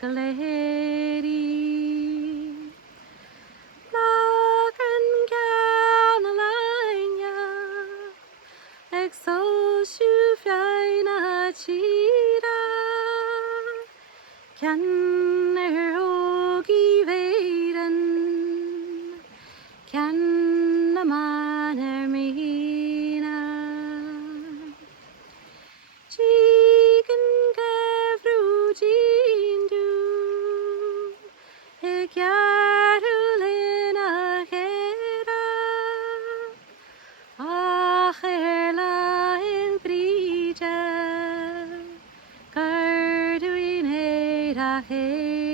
go léirí. Lach an ceann a lainne, ag sóisiú fianna tíre, ceann ógaí bhéireann, ceann na man mína. Dígan gaibhrú díndú, ag gearú léinn a chéad, ach léinn bhríde, gardúin éad a chéad.